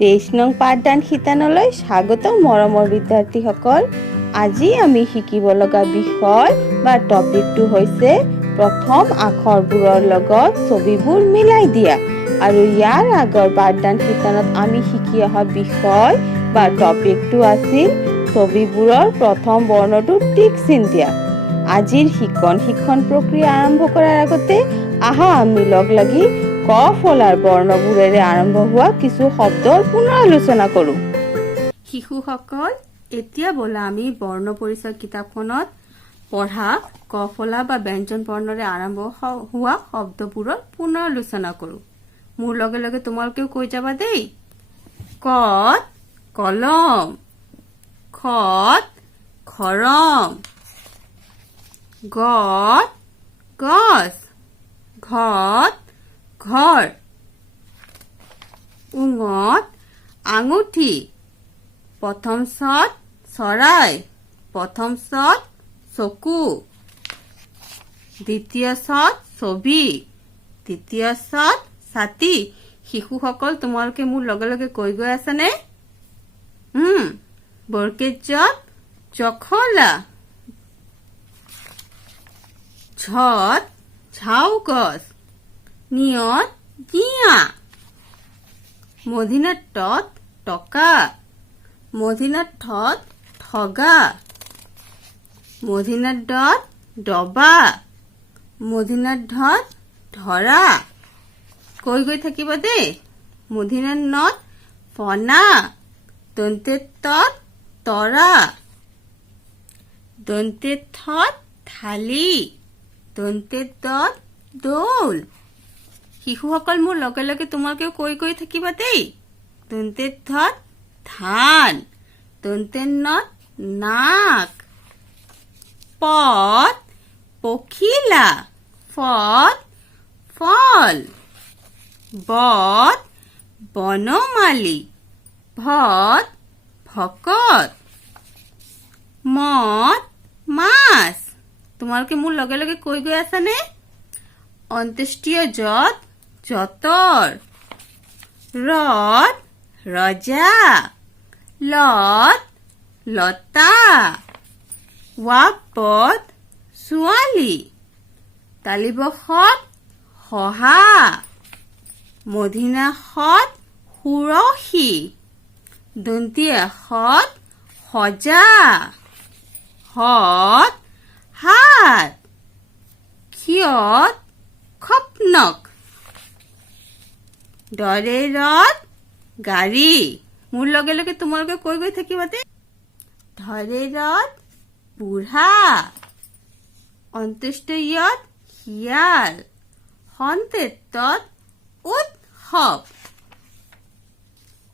23 নং পাঠদান শিতানলৈ স্বাগত মৰমৰ বিদ্যাৰ্থীসকল। আজি আমি শিকিব লগা বিষয় বা টপিকটো হৈছে প্ৰথম আখৰবোৰৰ লগত ছবিবোৰ মিলাই দিয়া। আৰু ইয়াৰ আগৰ পাঠদান শিতানত আমি শিকি অহা বিষয় বা টপিকটো আছিল ছবিবোৰৰ প্ৰথম বৰ্ণটো টিক চিন দিয়া। আজিৰ শিক্ষণ প্ৰক্ৰিয়া আৰম্ভ কৰাৰ আগতে আহা আমি লগ লাগি ক ফলাৰ বৰ্ণবোৰেৰে আৰম্ভ হোৱা কিছু শব্দৰ পুনৰ আলোচনা কৰো। শিশুসকল, এতিয়া বলা আমি বৰ্ণ পৰিচয় কিতাপখনত পঢ়া ক ফলা বা ব্যঞ্জন বৰ্ণৰে আৰম্ভ হোৱা শব্দবোৰৰ পুনৰ আলোচনা কৰো। মোৰ লগে লগে তোমালোকেও কৈ যাবা দেই। কত কলম, খত খৰম, গত গছ, ঘত ঘৰ, উঙত আঙুঠি, প্ৰথম চত চৰাই, প্ৰথম চত চকু, দ্বিতীয় চত ছবি, তৃতীয় চত ছাতি। শিশুসকল, তোমালোকে মোৰ লগে লগে কৈ গৈ আছানে? বৰকেজত জখলা, ঝত ঝাউ গছ, নিয়ত জিয়া, মধিনাথত টকা, মধিনাথত ঠগা, মধিনাথত ডবা, মধিনাথত ধৰা। কৈ গৈ থাকিব দেই। মধিনাথত ফনা, দন্তেত তৰা, দন্তেত থালি, দন্তেত দৌল। শিশুসকল, মোৰ লগে লগে তোমালোকেও কৈ গৈ থাকিবা দেই। দন্তেত ধান, দন্তেত নাক, পত পখিলা, ফত ফল, বত বনমালী, ভত ভকত, মত মাছ। তোমালোকে মোৰ লগে লগে কৈ গৈ আছানে? অন্ত্যেষ্টিয় যত যতৰ, ৰত ৰজা, লত লতা, ৱাপত ছোৱালী, তালিবসত শহা, মধিনাশত সুৰসী, দন্তীয়াসত সজা, হত হাত, ক্ষিয়ত খপনক, দৰেৰত গাড়ী। মোৰ লগে লগে তোমালোকে কৈ গৈ থাকিবা দেই। ধৰেৰত বুঢ়া, অন্ত্যেষ্টিয়ত শিয়াল, সন্তেতত উৎসৱ,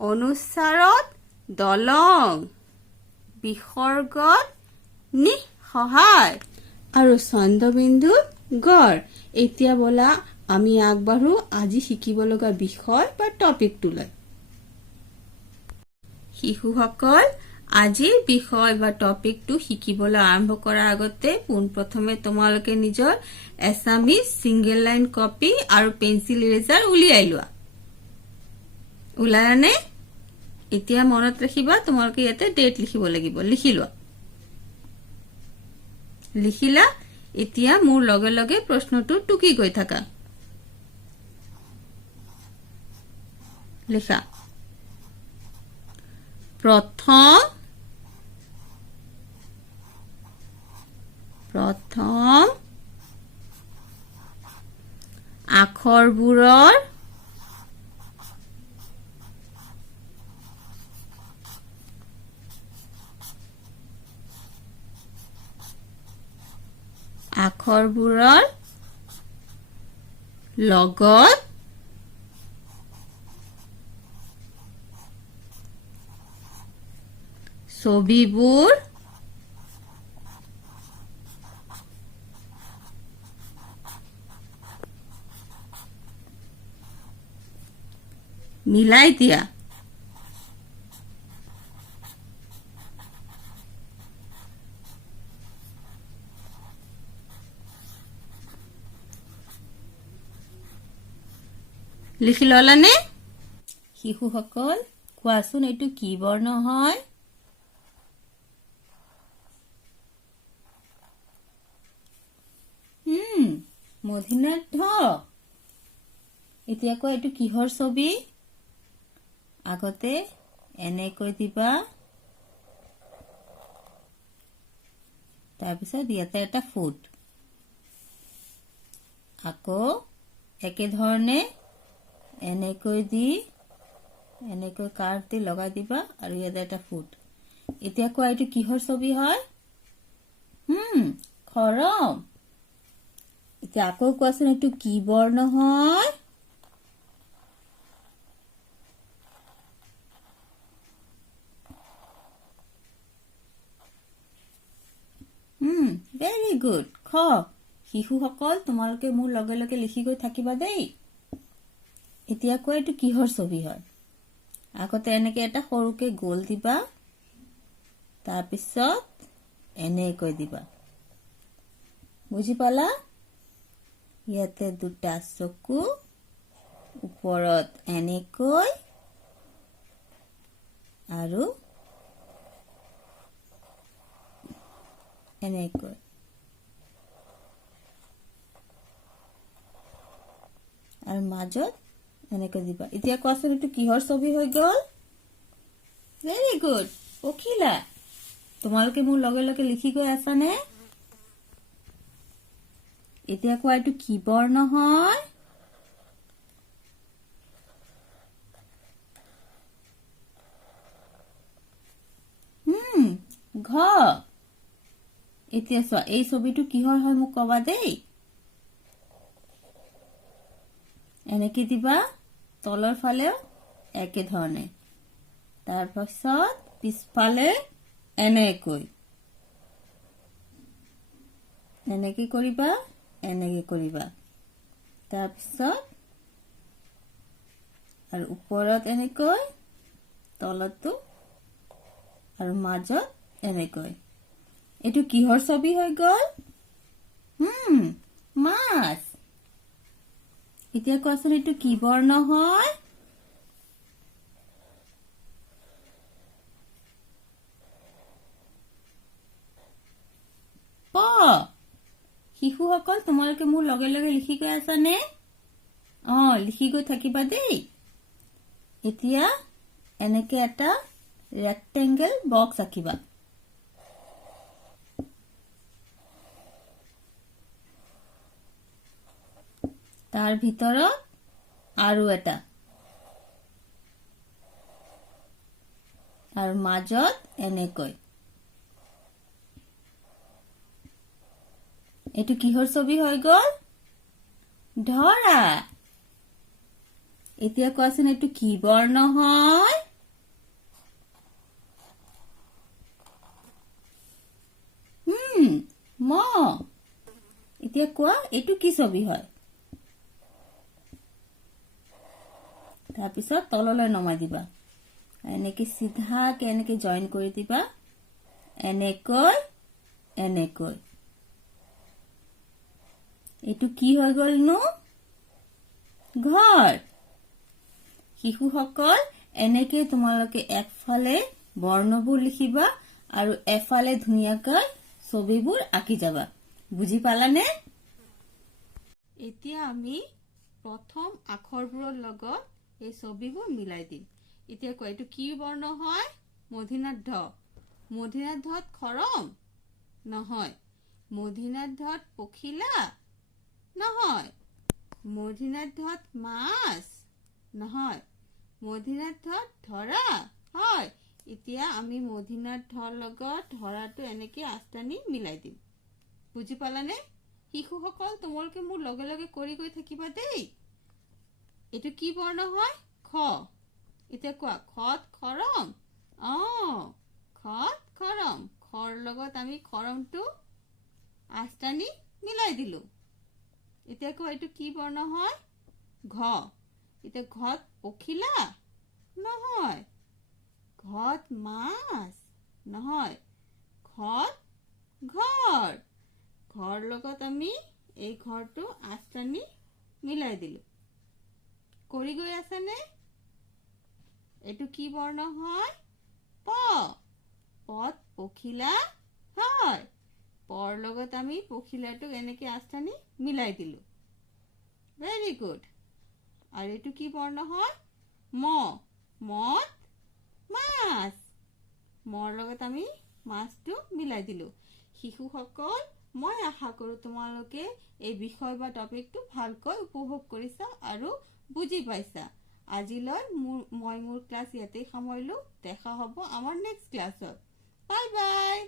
অনুস্বাৰত দলং, বিসৰ্গত নিঃসহায় আৰু চন্দ্ৰবিন্দুত গড়। এতিয়া বলা আমি আগবাঢ়ো আজি শিকিব লগা বিষয় বা টপিকটোলৈ। শিশুসকল, আজিৰ বিষয় বা টপিকটো শিকিবলৈ আৰম্ভ কৰাৰ আগতে পোনপ্ৰথমে তোমালোকে নিজৰ এছামিজ ছিংগল লাইন কপি আৰু পেঞ্চিল ইৰেজাৰ উলিয়াই লোৱা। ওলালানে? এতিয়া মনত ৰাখিবা, তোমালোকে ইয়াতে ডেট লিখিব লাগিব। লিখি লোৱা। লিখিলা? এতিয়া মোৰ লগে লগে প্ৰশ্নটো টুকি গৈ থাকা। লিখা। প্ৰথম আখৰবোৰৰ লগত ছবিবোৰ মিলাই দিয়া। লিখি ললানে? শিশুসকল, কোৱাচোন এইটো কি বৰ্ণ হয়? মূৰ্ধন্য ধ। এতিয়া কোৱা এইটো কিহৰ ছবি? আগতে এনেকৈ দিবা, তাৰপিছত ইয়াতে এটা ফুট, আকৌ একেধৰণে এনেকৈ দি এনেকৈ কাৰ্ভ দি লগাই দিবা আৰু ইয়াতে এটা ফুট। এতিয়া কোৱা এইটো কিহৰ ছবি হয়? খৰম। এতিয়া আকৌ কোৱাচোন এইটো কি বৰ্ণ হয়? ভেৰি গুড, খ। শিশুসকল তোমালোকে মোৰ লগে লগে লিখি গৈ থাকিবা দেই। এতিয়া কোৱা এইটো কিহৰ ছবি হয়? আগতে এনেকে এটা সৰুকে গোল দিবা, তাৰপিছত এনেকৈ দিবা। বুজি পালা? ইয়াতে দুটা চকু, ওপৰত এনেকৈ আৰু এনেকৈ। আৰু মাজত এনেকৈ দিবা। এতিয়া কোৱাচোন এইটো কিহৰ ছবি হৈ গ'ল? ভেৰি গুড, পখিলা। তোমালোকে মোৰ লগে লগে লিখি গৈ আছানে? এতিয়া কোৱা এইটো কি বৰ্ণ হয়? ঘ। এতিয়া চোৱা এই ছবিটো কিহৰ হয় মোক কবা দেই। এনেকে দিবা, তলৰ ফালেও একেধৰণে, তাৰপাছত পিছফালে এনেকৈ, এনেকে কৰিবা, এনেকে কৰিবা, তাৰপিছত আৰু ওপৰত এনেকৈ, তলতো আৰু মাজত এনেকৈ। এইটো কিহৰ ছবি হৈ গ'ল? মাছ। এতিয়া কোৱাচোন এইটো কি বৰ্ণ হয়? প। শিশুসকল তোমালোকে মোৰ লগে লগে লিখি গৈ আছানে? লিখি গৈ থাকিবা দেই। এতিয়া এনেকে এটা ৰেক্টেংগল বক্স আঁকিবা। তাৰ ভিতৰত আৰু এটা, আৰু মাজত এনেকৈ। এইটো কিহৰ ছবি হৈ গ'ল? ধৰা। এতিয়া কোৱাচোন এইটো কি বৰ্ণ হয়? ম। এতিয়া কোৱা এইটো কি ছবি হয়? তাৰপিছত তললৈ নমাই দিবা, এনেকে চিধাকে এনেকে জইন কৰি দিবা, এনেকৈ এনেকৈ। এইটো কি হৈ গ'লনো? ঘৰ। শিশুসকল এনেকে তোমালোকে একফালে বৰ্ণবোৰ লিখিবা আৰু এফালে ধুনীয়াকৈ ছবিবোৰ আঁকি যাবা। বুজি পালানে? এতিয়া আমি প্ৰথম আখৰবোৰৰ লগত এই ছবিবোৰ মিলাই দিম। এতিয়া কোৱা এইটো কি বৰ্ণ হয়? মূৰ্ধন্য ধ। মূৰ্ধন্য ধত খৰম? নহয়। মূৰ্ধন্য ধত পখিলা? নহয়। মূৰ্ধন্য ধত মাছ? নহয়। মূৰ্ধন্য ধত ধৰা? হয়। এতিয়া আমি মূৰ্ধন্য ধৰ লগত ধৰাটো এনেকে আঁচটানি মিলাই দিম। বুজি পালানে? শিশুসকল তোমালোকে মোৰ লগে লগে কৰি গৈ থাকিবা দেই। এইটো কি বৰ্ণ হয়? খ। এতিয়া কোৱা খত খৰম? খত খৰম। খৰ লগত আমি খৰমটো আঁচটানি মিলাই দিলো। এতিয়া কোৱা এইটো কি বৰ্ণ হয়? ঘ। এতিয়া ঘত পখিলা? নহয়। ঘত মাছ? নহয়। ঘত ঘৰ। ঘৰ লগত আমি এই ঘৰটো আঁচটানি মিলাই দিলো। কৰি গৈ আছানে? এইটো কি বৰ্ণ হয় প পত পখিলা হয় পৰ লগত আমি পখিলাটোক এনেকে আস্থানি মিলাই দিলো ভেৰি গুড আৰু এইটো কি বৰ্ণ হয় ম মত মাছ মৰ লগত আমি মাছটো মিলাই দিলো শিশুসকল মই আশা কৰো তোমালোকে এই বিষয় বা টপিকটো ভালকৈ উপভোগ কৰিছা আৰু বুজি পাইছা আজিলৈ মই মোৰ ক্লাছ ইয়াতে সামৰিলো দেখা হ'ব আমাৰ নেক্সট ক্লাছত বাই বাই